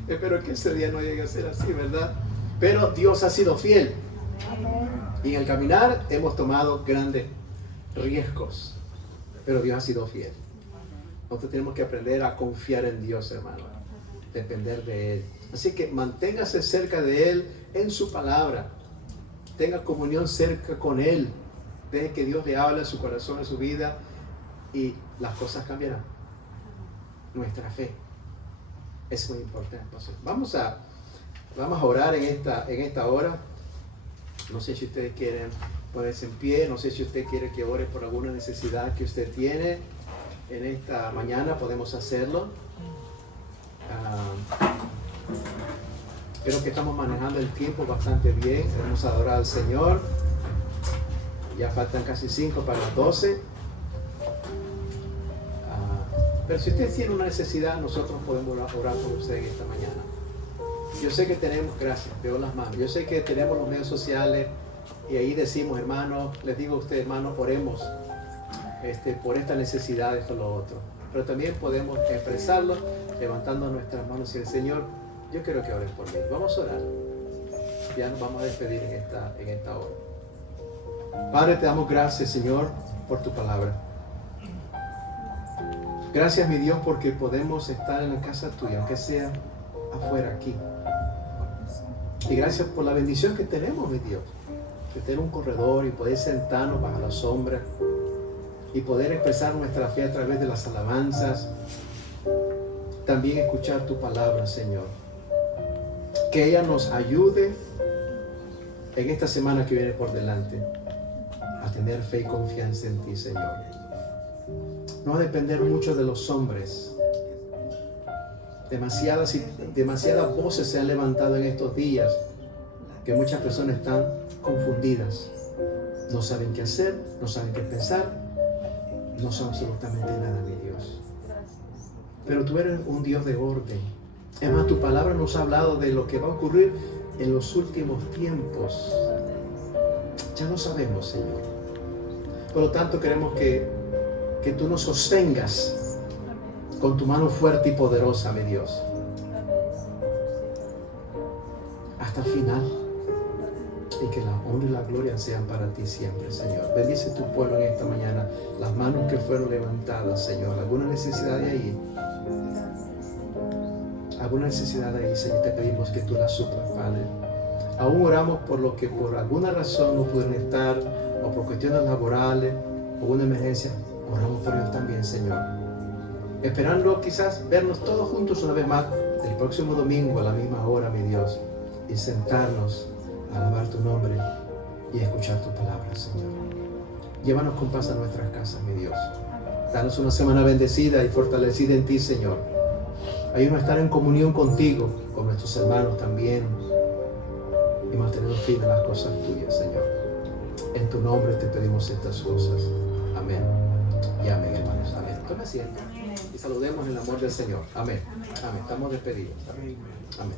Espero que ese día no llegue a ser así, ¿verdad? Pero Dios ha sido fiel. Y en el caminar hemos tomado grandes riesgos. Pero Dios ha sido fiel. Nosotros tenemos que aprender a confiar en Dios, hermano. Depender de Él. Así que manténgase cerca de Él en su palabra. Tenga comunión cerca con Él. Deje que Dios le hable a su corazón, a su vida. Y las cosas cambiarán. Nuestra fe es muy importante. Entonces, vamos a orar en esta hora. No sé si ustedes quieren ponerse en pie. No sé si usted quiere que ore por alguna necesidad que usted tiene. En esta mañana podemos hacerlo. Creo que estamos manejando el tiempo bastante bien. Vamos a adorar al Señor. Ya faltan casi 5 para las 12. Pero si usted tiene una necesidad, nosotros podemos orar por usted en esta mañana. Yo sé que tenemos, gracias, veo las manos. Yo sé que tenemos los medios sociales y ahí decimos, hermanos, les digo a ustedes, hermanos, oremos por esta necesidad, esto, lo otro. Pero también podemos expresarlo levantando nuestras manos y el Señor, yo quiero que ores por mí. Vamos a orar. Ya nos vamos a despedir en esta hora. Padre, te damos gracias, Señor, por tu palabra. Gracias, mi Dios, porque podemos estar en la casa tuya, aunque sea afuera aquí. Y gracias por la bendición que tenemos, mi Dios, de tener un corredor y poder sentarnos bajo la sombra y poder expresar nuestra fe a través de las alabanzas. También escuchar tu palabra, Señor. Que ella nos ayude en esta semana que viene por delante a tener fe y confianza en ti, Señor. No a depender mucho de los hombres. Demasiadas voces se han levantado en estos días que muchas personas están confundidas. No saben qué hacer, no saben qué pensar, no saben absolutamente nada, mi Dios. Pero tú eres un Dios de orden. Es más, tu palabra nos ha hablado de lo que va a ocurrir en los últimos tiempos. Ya lo sabemos, Señor. Por lo tanto, queremos que tú nos sostengas con tu mano fuerte y poderosa, mi Dios. Hasta el final. Y que la honra y la gloria sean para ti siempre, Señor. Bendice tu pueblo en esta mañana. Las manos que fueron levantadas, Señor. ¿Alguna necesidad de ahí? ¿Alguna necesidad de ahí, Señor? Te pedimos que tú la suplas, Padre. Aún oramos por los que por alguna razón no pueden estar, o por cuestiones laborales, o una emergencia. Oramos por ellos también, Señor. Esperando quizás vernos todos juntos una vez más el próximo domingo a la misma hora, mi Dios. Y sentarnos a alabar tu nombre y escuchar tu palabra, Señor. Llévanos con paz a nuestras casas, mi Dios. Danos una semana bendecida y fortalecida en ti, Señor. Ayúdanos a estar en comunión contigo, con nuestros hermanos también, y mantenernos firmes en las cosas tuyas, Señor. En tu nombre te pedimos estas cosas. Amén. Y amén, hermanos. Amén. Tome asiento y saludemos en el amor del Señor. Amén. Amén. Estamos despedidos. Amén.